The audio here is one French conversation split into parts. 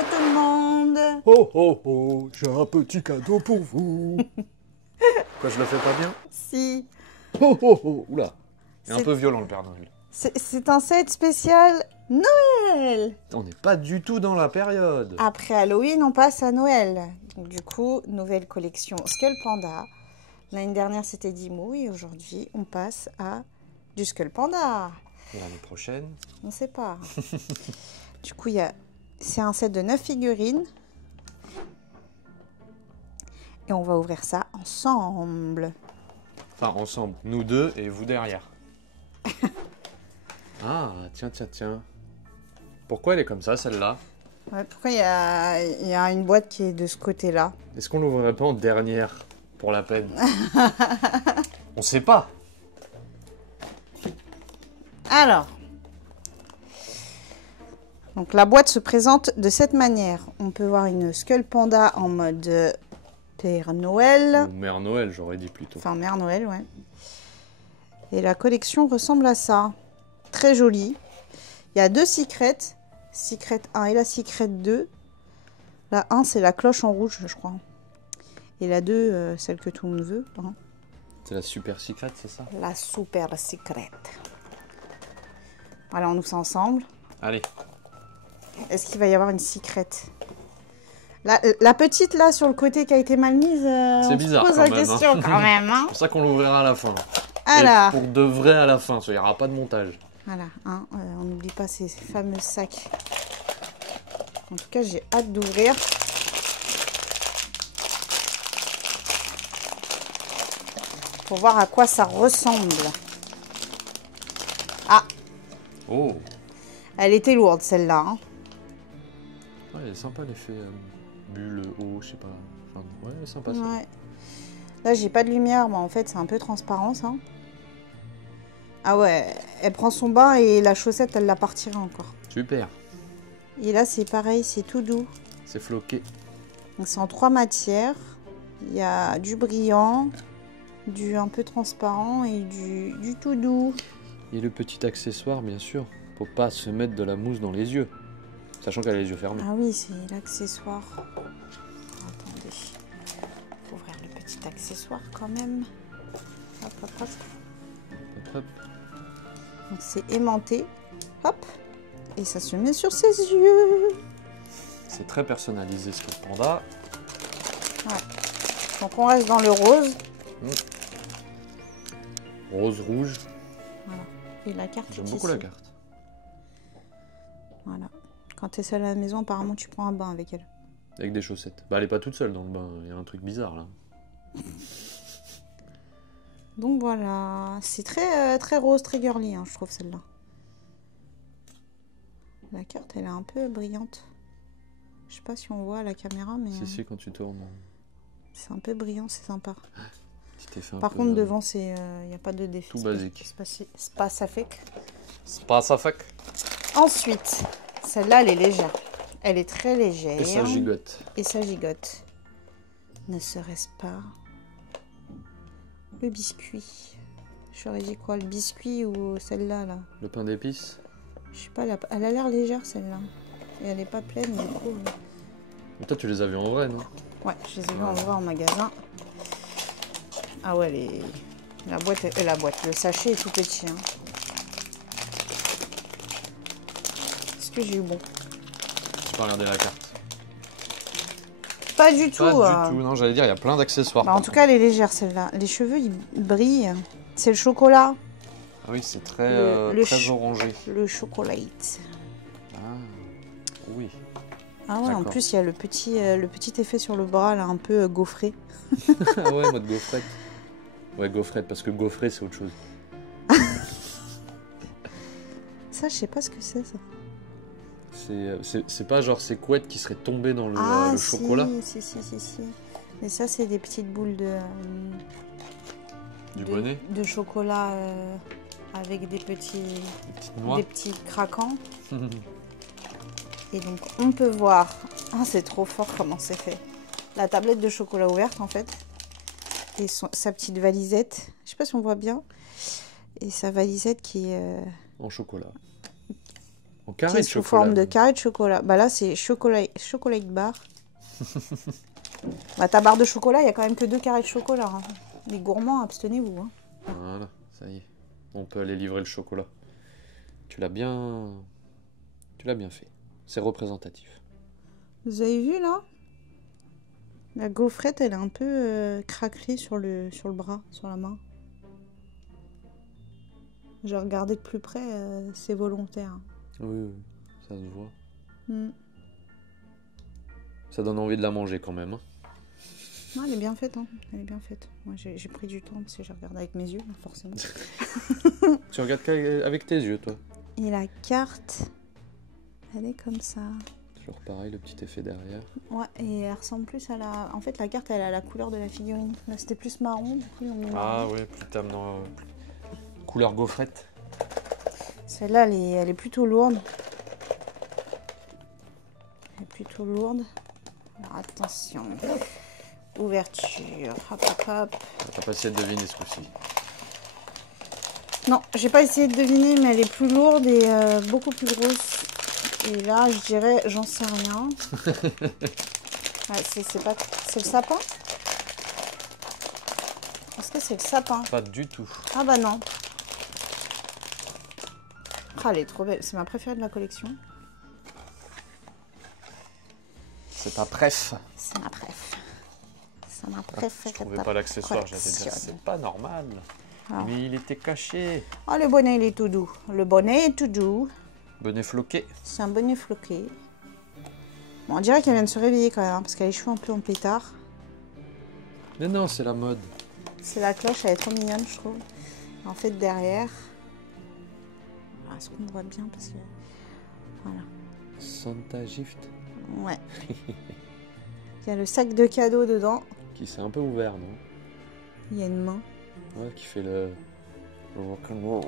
tout le monde. Oh oh oh, j'ai un petit cadeau pour vous. Quoi, je le fais pas bien? Si. Oh oh oh, oula. C'est un C'est- peu violent le Père Noël. C'est un set spécial Noël. On n'est pas du tout dans la période. Après Halloween, on passe à Noël. Donc, du coup, nouvelle collection Skull Panda. L'année dernière, c'était Dimo et aujourd'hui, on passe à du Skull Panda. Et l'année prochaine? On ne sait pas. Du coup, c'est un set de 9 figurines. Et on va ouvrir ça ensemble. Enfin, ensemble, nous deux et vous derrière. Ah, tiens, tiens, tiens. Pourquoi elle est comme ça, celle-là? Ouais, pourquoi il y a une boîte qui est de ce côté-là? Est-ce qu'on l'ouvrirait pas en dernière, pour la peine? On sait pas. Alors, donc la boîte se présente de cette manière. On peut voir une Skull Panda en mode Père Noël. Ou Mère Noël, j'aurais dit plutôt. Enfin, Mère Noël, ouais. Et la collection ressemble à ça. Très jolie. Il y a deux secrets. Secret 1 et la Secret 2. La 1, c'est la cloche en rouge, je crois. Et la 2, celle que tout le monde veut. Hein. C'est la super secret, c'est ça? La Super Secret. Voilà, on ouvre ça ensemble. Allez. Est-ce qu'il va y avoir une secret? La petite là sur le côté qui a été mal mise, C'est bizarre, on se pose quand la même, question hein. quand même. Hein. C'est pour ça qu'on l'ouvrira à la fin. Alors, Et pour de vrai à la fin, il n'y aura pas de montage. voilà, hein, on n'oublie pas ces fameux sacs. En tout cas, j'ai hâte d'ouvrir. Pour voir à quoi ça ressemble. Ah, Oh. elle était lourde celle-là. Hein. Ouais, il est sympa l'effet bulle, eau, je sais pas. Enfin, ouais, sympa ça. Ouais. Là, j'ai pas de lumière, mais en fait, c'est un peu transparent ça. Ah ouais, elle prend son bain et la chaussette, elle la partira encore. Super. Et là, c'est pareil, c'est tout doux. C'est floqué. Donc, c'est en 3 matières. Il y a du brillant, du un peu transparent et du tout doux. Et le petit accessoire, bien sûr, pour pas se mettre de la mousse dans les yeux. Sachant qu'elle a les yeux fermés. Ah oui, c'est l'accessoire. Attendez. Faut ouvrir le petit accessoire quand même. Hop, hop, hop. Hop, hop. Donc, c'est aimanté. Hop. Et ça se met sur ses yeux. C'est très personnalisé ce que le panda. Donc, on reste dans le rose. Rose, rouge. Voilà. Et la carte J'aime est beaucoup ici. la carte. Voilà. Quand tu es seule à la maison, apparemment, tu prends un bain avec elle. Avec des chaussettes. Bah elle est pas toute seule dans le bain, il y a un truc bizarre là. Donc voilà, c'est très rose, très girly, hein, je trouve celle-là. La carte, elle est un peu brillante. Je sais pas si on voit à la caméra, mais Si, quand tu tournes. c'est un peu brillant, c'est sympa. Petit effet un Par peu, contre, devant, il n'y a pas de défi. tout basique. C'est pas ça fait. C'est pas ça fac. Ensuite, celle-là, elle est légère. Elle est très légère. Et ça gigote. Et ça gigote. Ne serait-ce pas le biscuit? J'aurais dit quoi, le biscuit ou celle-là là? Le pain d'épices. Je sais pas, elle a l'air légère celle-là. Et elle n'est pas pleine du coup. Mais toi tu les as vus en vrai, non? Ouais, je les ai vus en vrai en magasin. Ah ouais, la boîte, le sachet est tout petit. Hein. Est-ce que j'ai eu bon? Tu peux regarder la carte. Pas du tout. Pas du tout, non, j'allais dire, il y a plein d'accessoires. Bah, en tout cas, elle est légère celle-là. Les cheveux, ils brillent. C'est le chocolat. Ah oui, c'est très orangé. Le chocolat. Ah, oui. Ah ouais, en D'accord. plus, il y a le petit effet sur le bras, là, un peu gaufré. Ah ouais, mode gaufrette. Ouais, gaufrette, parce que gaufré, c'est autre chose. Ça, je sais pas ce que c'est, ça. C'est pas genre ces couettes qui seraient tombées dans le Si, chocolat. Si. Mais ça, c'est des petites boules Du bonnet. de chocolat avec des petits Noix. craquants. Et donc, on peut voir... Ah, c'est trop fort comment c'est fait. La tablette de chocolat ouverte, en fait. Et sa petite valisette. Je sais pas si on voit bien. Et sa valisette qui est... En chocolat. En qui carré est de sous chocolat. forme de carré de chocolat. Bah là, c'est chocolate bar. Bah ta barre de chocolat, il y a quand même que 2 carrés de chocolat. Hein. Les gourmands, abstenez-vous. Hein. Voilà, ça y est. On peut aller livrer le chocolat. Tu l'as bien fait. C'est représentatif. Vous avez vu là? La gaufrette, elle est un peu craquelée sur le bras, sur la main. J'ai regardé de plus près, c'est volontaire. Oui, oui, ça se voit. Mm. Ça donne envie de la manger quand même. Hein. Non, elle est bien faite, hein. Elle est bien faite. Moi, j'ai pris du temps parce que j'ai regardé avec mes yeux, forcément. Tu regardes avec tes yeux, toi. Et la carte, elle est comme ça. Toujours pareil, le petit effet derrière. Ouais, et elle ressemble plus à la... En fait, la carte, elle a la couleur de la figurine. Là, c'était plus marron, du coup, ils ont mis marron. Ah ouais, plus terme dans couleur gaufrette. Celle-là, elle est plutôt lourde. Elle est plutôt lourde. Alors, attention. Ouverture. Hop, hop, hop. T'as pas essayé de deviner ce coup-ci. Non, j'ai pas essayé de deviner, mais elle est plus lourde et beaucoup plus grosse. Et là, je dirais, j'en sais rien. Ouais, c'est le sapin? Est-ce que c'est le sapin? Pas du tout. Ah bah non. Ah, elle est trop belle. C'est ma préférée de la collection. C'est ta préf. C'est ma préf. C'est ma préférée. Je trouvais pas l'accessoire, j'allais dire. C'est pas normal. Ah. Mais il était caché. Oh, le bonnet, il est tout doux. Le bonnet est tout doux. Bonnet floqué. C'est un bonnet floqué. Bon, on dirait qu'elle vient de se réveiller quand même, hein, parce qu'elle a les cheveux un peu en pétard. Mais non, c'est la mode. C'est la cloche, elle est trop mignonne, je trouve. En fait, derrière... Ah, est-ce qu'on voit bien parce que... Voilà. Santa Gift. Ouais. Il y a le sac de cadeaux dedans. Qui s'est un peu ouvert, non? Il y a une main. Ouais, qui fait le rock'n'roll.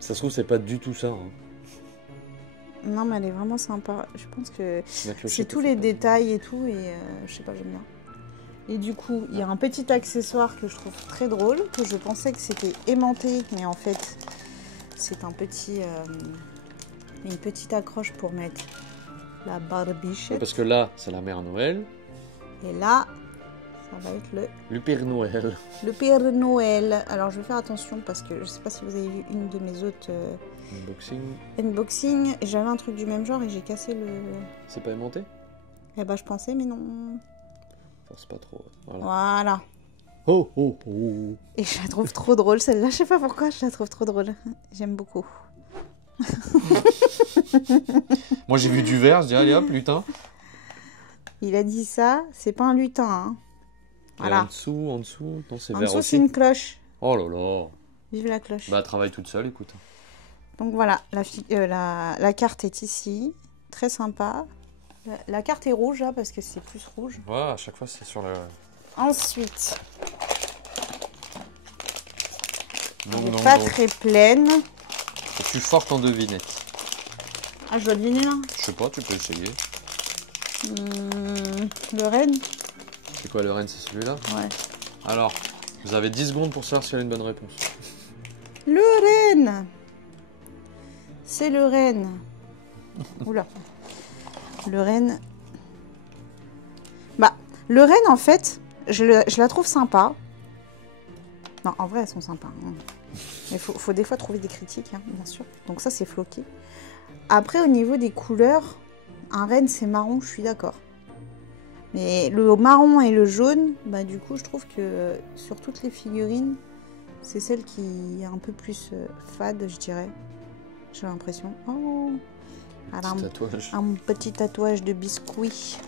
Ça se trouve, c'est pas du tout ça. Hein. Non, mais elle est vraiment sympa. Je pense que La clochette, c'est tous elle les fait pas détails et tout. Et je sais pas, j'aime bien. Et du coup, il y a un petit accessoire que je trouve très drôle. Que je pensais que c'était aimanté. Mais en fait, c'est un petit... une petite accroche pour mettre la barbichette. Ouais, parce que là, c'est la mère Noël. Et là, ça va être Le Père Noël. le Père Noël. Alors, je vais faire attention parce que je sais pas si vous avez vu une de mes autres Unboxing. unboxing. J'avais un truc du même genre et j'ai cassé le... C'est pas aimanté? Eh ben, je pensais, mais non. Force pas trop. Voilà. Voilà. Oh, oh, oh. Et je la trouve trop drôle, celle-là. Je sais pas pourquoi, je la trouve trop drôle. J'aime beaucoup. Moi, j'ai vu du vert, je dis allez hop, lutin. Il a dit ça, c'est pas un lutin. Hein. Et Voilà. en dessous, non, c'est En vert dessous, aussi. c'est une cloche. Oh là là. Vive la cloche. Bah, elle travaille toute seule, écoute. Donc voilà, la carte est ici. Très sympa. La carte est rouge, là, parce que c'est plus rouge. Ouais, à chaque fois, c'est sur le... Ensuite, Non, elle non, n'est pas non. très pleine. Je suis forte en devinette. Ah, je dois deviner, là. Je sais pas, tu peux essayer. Le renne. C'est quoi le renne, c'est celui-là? Ouais. Alors, vous avez 10 secondes pour savoir s'il y a une bonne réponse. Le renne. C'est le renne. Oula. Le renne. Bah, le renne, en fait, je la trouve sympa. Non, en vrai, elles sont sympas. Hein. Mais il faut des fois trouver des critiques, hein, bien sûr. Donc ça, c'est floqué. Après, au niveau des couleurs, un renne, c'est marron, je suis d'accord. Mais le marron et le jaune, bah du coup, je trouve que sur toutes les figurines, c'est celle qui est un peu plus fade, je dirais. J'ai l'impression. Oh, alors, Petit tatouage. un petit tatouage de biscuit.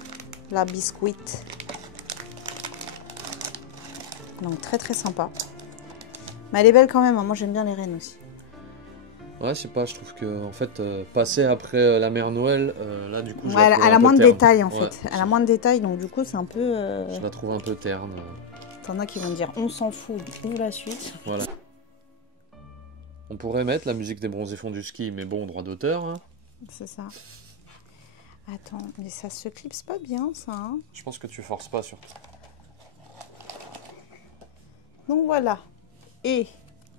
La biscuite. Donc très très sympa. Mais elle est belle quand même, hein. Moi j'aime bien les rennes aussi. Ouais, je sais pas, je trouve que en fait, passer après la mère Noël, là du coup, je Ouais, la trouve elle un a peu moins de terne. détails en Ouais, fait. Elle a moins de détails, donc du coup c'est un peu... Je la trouve un peu terne. T'en as qui vont me dire on s'en fout, ouvre la suite. Voilà. On pourrait mettre la musique des bronzés fonds du ski, mais bon, droit d'auteur. Hein. C'est ça. Attends, mais ça se clipse pas bien ça. Hein. Je pense que tu forces pas surtout. Donc voilà. Et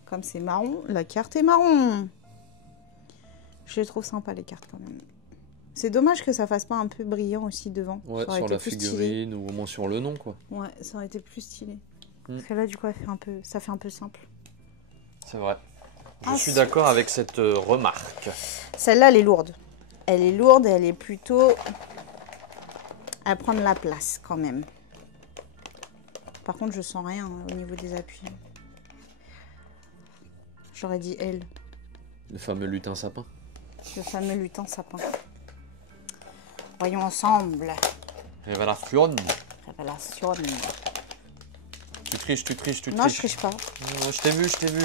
Comme c'est marron, la carte est marron. Je les trouve sympas les cartes quand même. C'est dommage que ça fasse pas un peu brillant aussi devant. Ouais, Ça aurait sur été la plus figurine ou au moins sur le nom, quoi. stylé. Ouais, ça aurait été plus stylé. Mm. Parce que là, du coup, ça fait un peu simple. C'est vrai. Je Ah, suis d'accord avec cette remarque. Celle-là, elle est lourde. Elle est lourde et elle est plutôt à prendre la place quand même. Par contre, je sens rien au niveau des appuis. J'aurais dit elle. Le fameux lutin sapin. Le fameux lutin sapin. Voyons ensemble. Révélation. Révélation. Tu triches, tu triches, tu triches. Non, je triche pas. Non, je t'ai vu, je t'ai vu.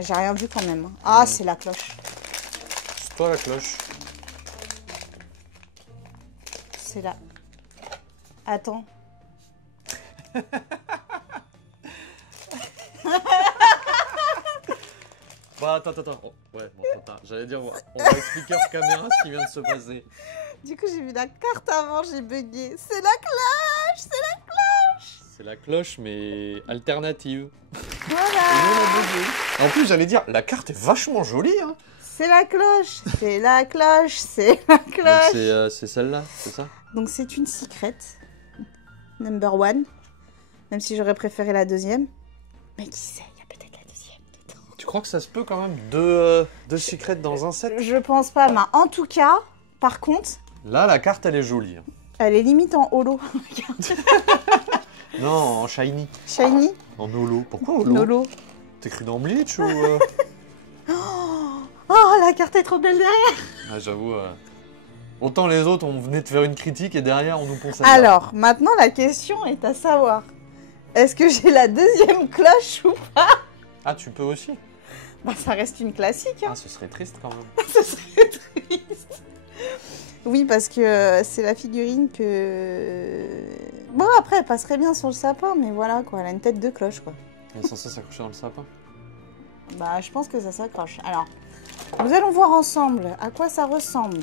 J'ai rien vu quand même. Ah, c'est la cloche. C'est toi la cloche. C'est là. Attends. Bah, attends. Oh, ouais, bon, attends. J'allais dire, on va expliquer hors caméra ce qui vient de se passer. Du coup, j'ai vu la carte avant, j'ai bugué. C'est la cloche. C'est la cloche. C'est la cloche, mais alternative. Voilà. Et nous, on a bugué. En plus, j'allais dire, la carte est vachement jolie, hein. C'est la cloche. C'est la cloche. C'est la Donc, cloche. c'est celle-là, c'est ça? Donc c'est une secret. Number one. Même si j'aurais préféré la deuxième. Mais qui sait, il y a peut-être la deuxième dedans. Tu crois que ça se peut quand même? Deux secrets dans un set? Je pense pas, mais en tout cas, par contre, Là, la carte, elle est jolie. Hein. elle est limite en holo. Non, en shiny. Shiny. En holo. Pourquoi holo? Nolo. T'es cru dans Bleach ou... Oh, la carte est trop belle derrière. Ah, j'avoue... Autant les autres, on venait de faire une critique et derrière, on nous ponce à Alors, maintenant, la question est à savoir. Est-ce que j'ai la deuxième cloche ou pas? Ah, tu peux aussi? Bah, ça reste une classique. Hein. Ah, ce serait triste quand même. Ce serait triste. Oui, parce que c'est la figurine que... Bon, après, elle passerait bien sur le sapin, mais voilà, quoi. Elle a une tête de cloche, quoi. Elle est censée s'accrocher dans le sapin. Bah, je pense que ça s'accroche. Alors, nous allons voir ensemble à quoi ça ressemble.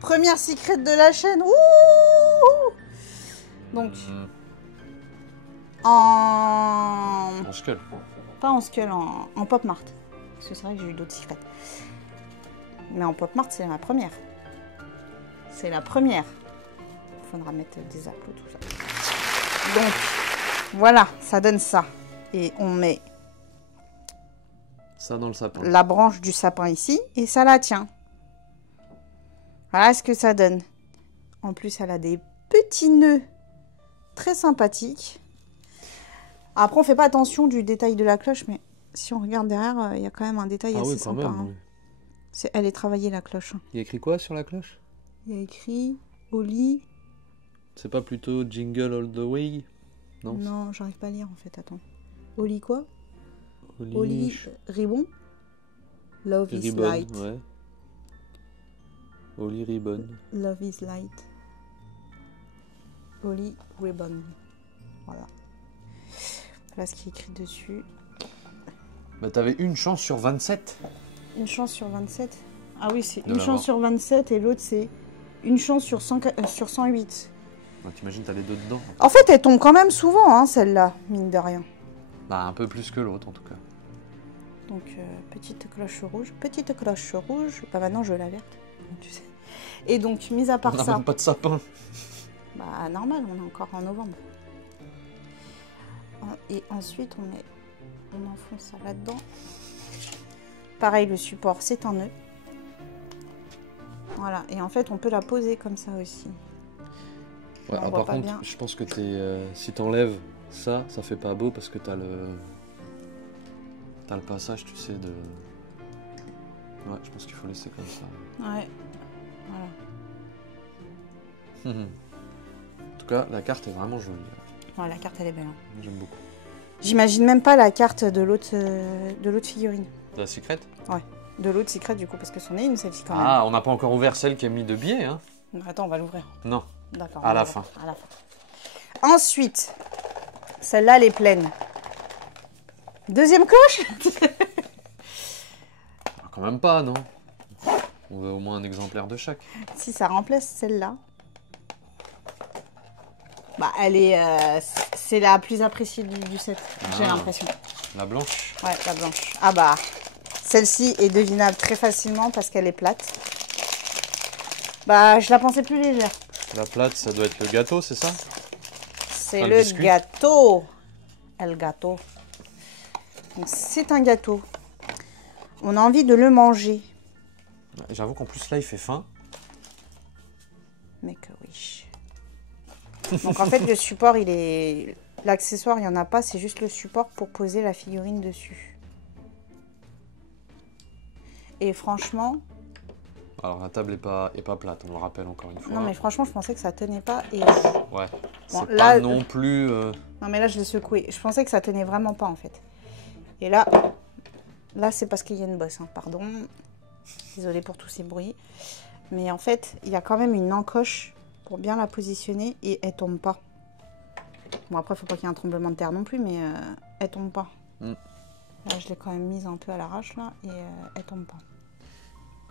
Première secret de la chaîne. Ouh! Donc, en... En skull. Pas en Skull, en Pop Mart. Parce que c'est vrai que j'ai eu d'autres secrets. Mais en Pop Mart, c'est la première. C'est la première. Il faudra mettre des appels, tout ça. Donc, voilà, ça donne ça. Et on met Ça dans le sapin. la branche du sapin ici, et ça la tient. Voilà ce que ça donne. En plus, elle a des petits nœuds très sympathiques. Après, on fait pas attention du détail de la cloche, mais si on regarde derrière, il y a quand même un détail Ah assez oui, quand sympa. même. Hein. Oui. Elle est travaillée, la cloche. Il y a écrit quoi sur la cloche? Il y a écrit Oli. C'est pas plutôt Jingle All the Way? Non. Non, j'arrive pas à lire en fait, attends. Oli quoi? Oli Oli Ribbon. Love is Ribbon, light. ouais. Oli Ribbon. Love is light. Oli Ribbon. Voilà. Voilà ce qui est écrit dessus. Bah t'avais une chance sur 27. Une chance sur 27. Ah oui, c'est De une l'avoir. chance sur 27 et l'autre c'est une chance sur 108. Bah, t'imagines, t'as les deux dedans. En fait, elle tombe quand même souvent, hein, celle-là, mine de rien. Bah un peu plus que l'autre en tout cas. Donc, petite cloche rouge. Petite cloche rouge. Bah maintenant, je l'alerte. Tu sais. Et donc, mis à On part n'a ça... même pas de sapin. Bah normal, on est encore en novembre. Et ensuite, on enfonce ça là-dedans. Pareil, le support, c'est un nœud. Voilà, et en fait, on peut la poser comme ça aussi. Ouais, On ah, voit par pas contre, bien. je pense que si t'enlèves ça, ça fait pas beau parce que t'as le passage, tu sais, de... Ouais, je pense qu'il faut laisser comme ça. Ouais, voilà. En tout cas, la carte est vraiment jolie. Ouais, la carte, elle est belle. Hein. J'aime beaucoup. J'imagine même pas la carte de l'autre figurine. La secret? De l'autre secret, du coup, parce que c'en est une, celle-ci, quand même. Ah, on n'a pas encore ouvert celle qui a mis de billets, hein? Attends, on va l'ouvrir. Non. D'accord. À on la va fin. voir. À la fin. Ensuite, celle-là, elle est pleine. Deuxième cloche. Ah, quand même pas, non? On veut au moins un exemplaire de chaque. Si ça remplace celle-là. Bah, elle est... c'est la plus appréciée du set, j'ai l'impression. La blanche? Ouais, la blanche. Ah bah, celle-ci est devinable très facilement parce qu'elle est plate. Bah, je la pensais plus légère. La plate, ça doit être le gâteau, c'est ça? C'est Ah, le biscuit. gâteau. El gâteau. Donc, c'est un gâteau. On a envie de le manger. J'avoue qu'en plus, là, il fait faim. Mais que oui. Donc, en fait, le support, il est... L'accessoire, il n'y en a pas. C'est juste le support pour poser la figurine dessus. Et franchement... Alors, la table est pas plate, on le rappelle encore une fois. Non, mais franchement, je pensais que ça tenait pas. Et... Ouais, Bon, c'est là... pas non plus... Non, mais là, je l'ai secoué. Je pensais que ça tenait vraiment pas, en fait. Et là, c'est parce qu'il y a une bosse, hein. Pardon. Désolée pour tous ces bruits. Mais en fait, il y a quand même une encoche pour bien la positionner et elle tombe pas. Bon, après, il faut pas qu'il y ait un tremblement de terre non plus, mais elle tombe pas. Mm. Là, je l'ai quand même mise un peu à l'arrache, là, et elle tombe pas.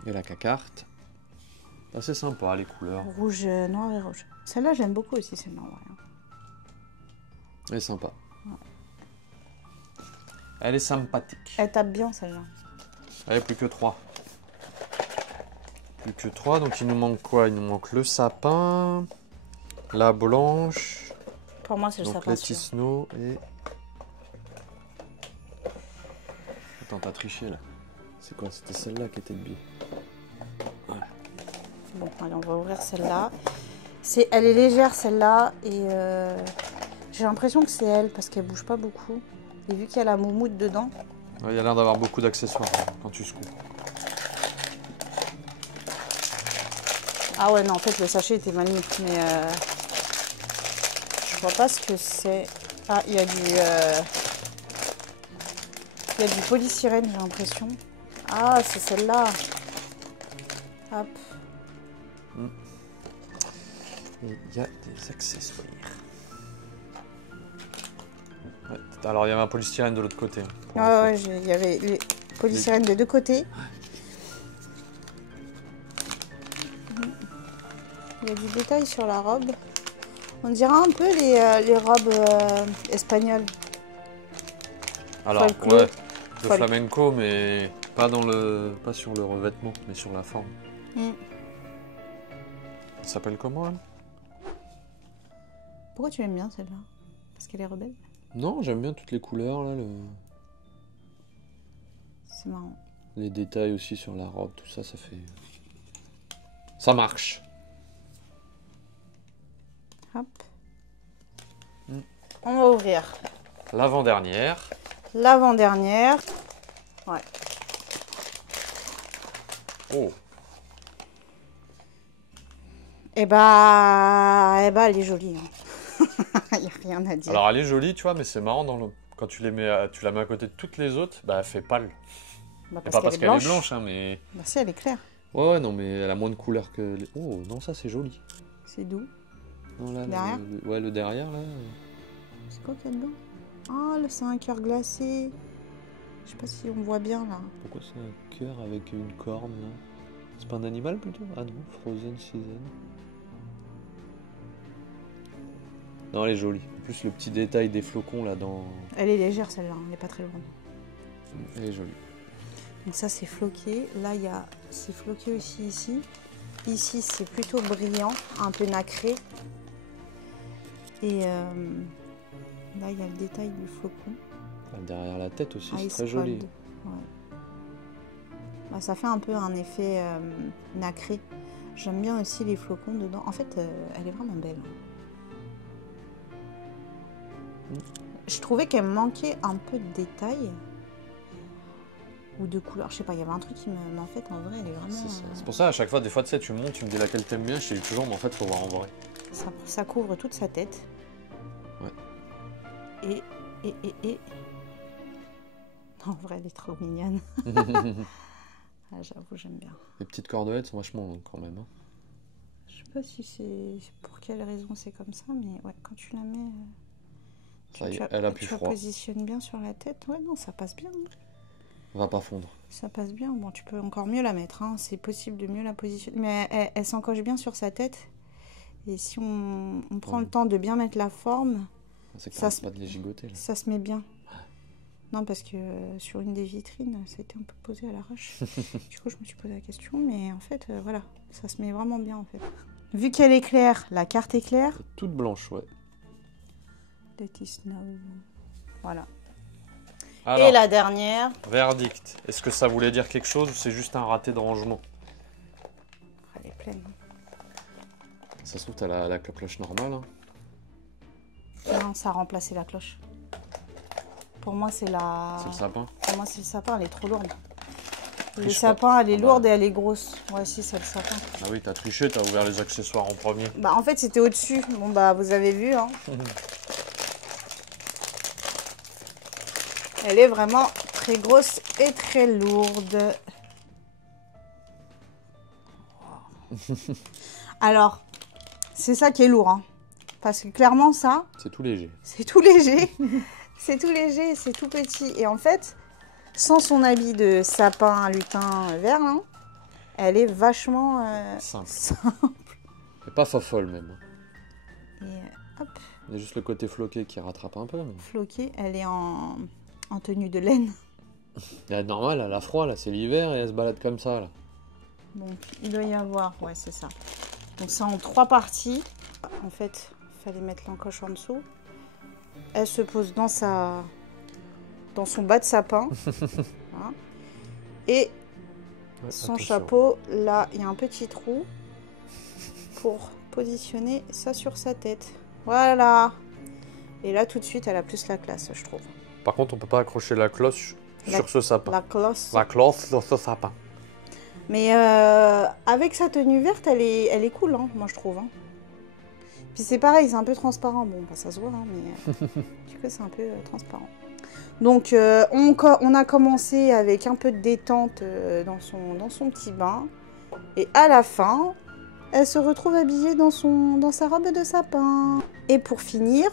Et la carte. C'est sympa, les couleurs. Rouge, noir et rouge. Celle-là, j'aime beaucoup aussi, celle-là. Ouais. Elle est sympa. Ouais. Elle est sympathique. Elle tape bien, celle-là. Allez, plus que 3. Plus que 3, donc il nous manque quoi? Il nous manque le sapin, la blanche. Pour moi, c'est le sapin. Donc les Snow et... Attends, t'as triché là. C'est quoi? C'était celle-là qui était de biais. Voilà. Bon, allez, on va ouvrir celle-là. Elle est légère, celle-là, et j'ai l'impression que c'est elle, parce qu'elle bouge pas beaucoup. Et vu qu'il y a la moumoute dedans... Ouais, il y a l'air d'avoir beaucoup d'accessoires quand tu secoues. Ah ouais, non, en fait, le sachet était magnifique, mais je vois pas ce que c'est. Ah, il y a du polystyrène, j'ai l'impression. Ah, c'est celle-là. Hop. Et il y a des accessoires. Ouais. Alors, il y avait un polystyrène de l'autre côté. Ouais, il y avait les polystyrènes des deux côtés. Il y a du détail sur la robe. On dirait un peu les robes espagnoles. Alors, Folklore. ouais, de flamenco, mais pas sur le revêtement, mais sur la forme. Ça s'appelle comment, elle? Pourquoi tu aimes bien celle-là? Parce qu'elle est rebelle? Non, j'aime bien toutes les couleurs, là. C'est marrant. Les détails aussi sur la robe, tout ça, ça fait... Ça marche. Hop. On va ouvrir. L'avant-dernière. L'avant-dernière. Ouais. Oh. Eh bah, elle est jolie. Hein. Il n'y a rien à dire. Alors, elle est jolie, tu vois, mais c'est marrant, quand tu la mets à côté de toutes les autres, bah, elle fait pâle. Bah, pas parce qu'elle est blanche, hein, mais... Bah si, elle est claire. Ouais, non, mais elle a moins de couleurs que... Oh, non, ça, c'est joli. C'est doux. Non, là, derrière ouais, le derrière, là. C'est quoi qu'il y a dedans? Oh, là, c'est un cœur glacé. Je sais pas si on voit bien, là. Pourquoi c'est un cœur avec une corne, là? C'est pas un animal, plutôt? Ah non, Frozen Season. Non, elle est jolie. En plus, le petit détail des flocons, là, dans... Elle est légère, celle-là. Elle n'est pas très lourde. Elle est jolie. Donc ça, c'est floqué. Là, c'est floqué aussi ici. Ici, c'est plutôt brillant, un peu nacré. Et là, il y a le détail du flocon. Derrière la tête aussi, c'est Ice très joli. Cold. Ouais. Bah, ça fait un peu un effet nacré. J'aime bien aussi les flocons dedans. En fait, elle est vraiment belle. Je trouvais qu'elle me manquait un peu de détails. Ou de couleurs, je sais pas, il y avait un truc qui me... Mais en fait, en vrai, elle est vraiment... C'est pour ça, à chaque fois, des fois, tu sais, tu montes, tu me dis laquelle t'aimes bien, je te dis toujours, mais en fait, faut voir en vrai. Ça couvre toute sa tête. Ouais. Et... En vrai, elle est trop mignonne. Ah, j'avoue, j'aime bien. Les petites cordelettes sont vachement longues, quand même. Hein. Je sais pas si c'est... Pour quelle raison c'est comme ça, mais ouais, quand tu la mets... Elle a plus froid. Tu la positionnes bien sur la tête. Ouais, non, ça passe bien. Elle va pas fondre. Ça passe bien. Bon, tu peux encore mieux la mettre. Hein. C'est possible de mieux la positionner. Mais elle s'encoche bien sur sa tête. Et si on prend le temps de bien mettre la forme, C'est que ça ça pas de les gigoter là. ça se met bien. Non, parce que sur une des vitrines, ça a été un peu posé à l'arrache. Du coup, je me suis posé la question, mais en fait, voilà, ça se met vraiment bien en fait. Vu qu'elle est claire, la carte est claire. Toute blanche, ouais. Let it snow. Voilà. Alors, Et la dernière. verdict. Est-ce que ça voulait dire quelque chose ou c'est juste un raté de rangement? Elle est pleine. Ça se trouve, t'as la cloche normale. Hein. Non, ça a remplacé la cloche. Pour moi, c'est la... C'est le sapin. Pour moi, c'est le sapin, elle est trop lourde. Le Triche sapin, pas. elle est Ah lourde bah. et elle est grosse. Ouais, si, c'est le sapin. Ah oui, t'as triché, t'as ouvert les accessoires en premier. Bah, en fait, c'était au-dessus. Bon, bah, vous avez vu, hein. Elle est vraiment très grosse et très lourde. Alors, c'est ça qui est lourd, hein. Parce que clairement, ça, C'est tout léger. c'est tout léger. C'est tout léger, c'est tout petit. Et en fait, sans son habit de sapin, lutin, vert, là, elle est vachement Simple. simple. C'est pas fofolle même. Et hop, Il y a juste le côté floqué qui rattrape un peu. Mais... floquée, elle est en tenue de laine. Elle est normale, elle a froid là, c'est l'hiver et elle se balade comme ça là. Donc, il doit y avoir, ouais, c'est ça. Donc, c'est en 3 parties. En fait, il fallait mettre l'encoche en dessous. Elle se pose dans son bas de sapin. Voilà. Et Ouais, son attention. chapeau, là, il y a un petit trou pour positionner ça sur sa tête. Voilà. Et là, tout de suite, elle a plus la classe, je trouve. Par contre, on peut pas accrocher la cloche sur ce sapin. La cloche. La cloche sur ce sapin. Mais avec sa tenue verte, elle est cool, hein, moi, je trouve. Hein. Puis c'est pareil, c'est un peu transparent. Bon, bah, ça se voit, hein, mais du coup, c'est un peu transparent. Donc, on a commencé avec un peu de détente dans son petit bain. Et à la fin, elle se retrouve habillée dans sa robe de sapin. Et pour finir,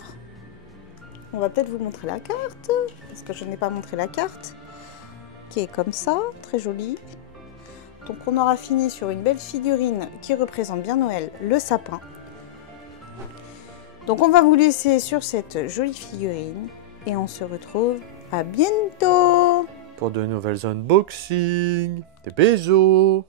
on va peut-être vous montrer la carte. Parce que je n'ai pas montré la carte. Qui est comme ça, très jolie. Donc, on aura fini sur une belle figurine qui représente bien Noël, le sapin. Donc, on va vous laisser sur cette jolie figurine. Et on se retrouve à bientôt! Pour de nouvelles unboxings. Des bisous.